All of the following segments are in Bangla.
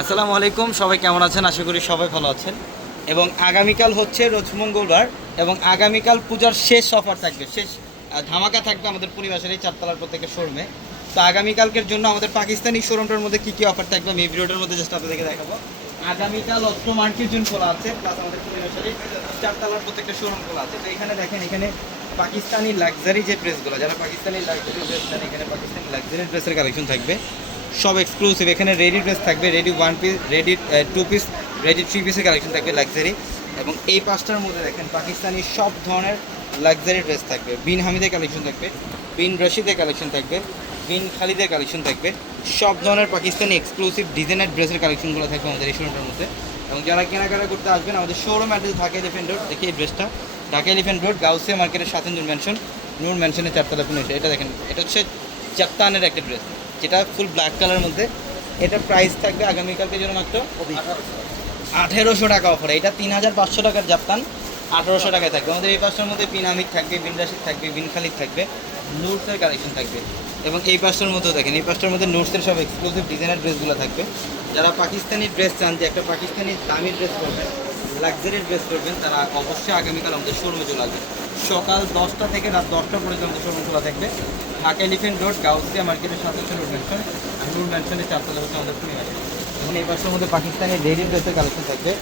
আসসালামু আলাইকুম, সবাই কেমন আছেন? আশা করি সবাই ভালো আছেন। এবং আগামীকাল হচ্ছে রোজ মঙ্গলবার এবং আগামীকাল পূজার শেষ অফার থাকবে। শেষ ধামাকা থাকবে আমাদের পরিবেশের এই চারতলার প্রত্যেকের শোরুমে। তো আগামীকালকের জন্য আমাদের পাকিস্তানি শোরুমটার মধ্যে কী কী অফার থাকবে আমি এই ভিডিওটার মধ্যে জাস্ট আপনাদেরকে দেখাবো। আগামীকাল অস্ত্র মার্কেট জোন খোলা আছে প্লাস আমাদের পরিবেশের চারতলার প্রত্যেকটা শোরুম খোলা আছে। তো এখানে দেখেন, এখানে পাকিস্তানি লাক্সারি যে ড্রেসগুলো যারা পাকিস্তানি লাক্সারি ড্রেস এখানে পাকিস্তানি লাক্সারি ড্রেসের কালেকশন থাকবে। সব এক্সক্লুসিভ এখানে রেডি ড্রেস থাকবে ready one piece ready two piece ready three পিসের কালেকশন থাকবে লাক্সারি এবং এই পাঁচটার মধ্যে দেখেন পাকিস্তানি সব ধরনের লাক্সারি ড্রেস থাকবে। বিন হামিদের কালেকশন থাকবে, বিন রশিদের কালেকশন থাকবে, বিন খালিদের কালেকশন থাকবে। সব ধরনের পাকিস্তানি এক্সক্লুসিভ ডিজাইনের ড্রেসের কালেকশনগুলো থাকবে আমাদের শোরুমটার মধ্যে। এবং যারা কেনাকাটা করতে আসবেন, আমাদের showroom address Dhaka elephant road দেখি এই ড্রেসটা ঢাকা এলিফেন্ট রোড গাউসিয়া মার্কেটের সাথে নূর ম্যানশন নূর ম্যানশনের চারতলা ফোন এটা দেখেন, এটা হচ্ছে জাপ্তানের একটা ড্রেস যেটা ফুল ব্ল্যাক কালার মধ্যে, এটা প্রাইস থাকবে আগামীকালকের জন্য মাত্র আঠেরোশো টাকা অফার এটা তিন হাজার পাঁচশো টাকার জাপ্তান আঠেরোশো টাকায় থাকবে। আমাদের এই পাঁচটার মধ্যে আমির থাকবে বিন রাশিদ থাকবে বিন খালিদ থাকবে, নুটসের কালেকশন থাকবে। এবং এই পাঁচটার মধ্যেও দেখেন, এই পাঁচটার মধ্যে নোটসের সব এক্সক্লুসিভ ডিজাইনের ড্রেসগুলো থাকবে। যারা পাকিস্তানি ড্রেস চান, যে একটা পাকিস্তানি দামি ড্রেস করবেন লাক্সারি ড্রেস করবেন তারা অবশ্যই আগামীকাল আমাদের শোরুমে চলে আসবেন সকাল দশটা থেকে রাত দশটা পর্যন্ত আমাদের শোরুম খোলা থাকবে। ঢাকা এলিফেন্ট রোড গাউসিয়া মার্কেটের সাথে হচ্ছে রোড ম্যানশন আর রোড ম্যানশনের চারতলা হচ্ছে আমাদের পরিবার এবং এই পাশের মধ্যে পাকিস্তানের রেডি ড্রেসের কালেকশন থাকবে।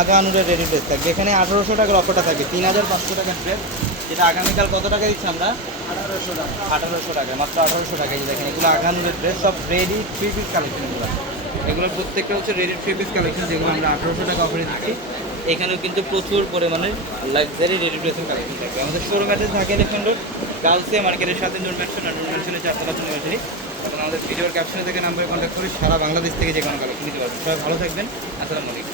আগানুরের রেডি ড্রেস থাকবে। এখানে আঠারোশো টাকার অফারটা থাকবে তিন হাজার পাঁচশো টাকার ড্রেস যেটা আগামীকাল কত টাকা দিচ্ছি আমরা? আঠারোশো টাকা। আঠারোশো টাকা মাত্র আঠারোশো টাকা দেখেন এগুলো আগানুরের ড্রেস সব রেডি থ্রি পিস কালেকশন এগুলো। এগুলোর প্রত্যেকটা হচ্ছে রেডি থ্রি পিস কালেকশন যেগুলো আমরা আঠারোশো টাকা অফারে দিচ্ছি। এখানেও কিন্তু প্রচুর পরিমাণে লাক্সারি রেডি ড্রেসের কালেকশন থাকবে। আমাদের showroom address Dhaka elephant road Gausia মার্কেটের সাথে নুন ম্যানশন আর নুন ম্যানশনের চারতলা ইউনিভার্সিটি এবং আমাদের ভিডিওর ক্যাপশনে থেকে নাম্বারে কন্ট্যাক্ট করে সারা বাংলাদেশ থেকে যে কোনো কালেকশন নিতে পারবেন। সবাই ভালো থাকবেন। আসসালামু আলাইকুম।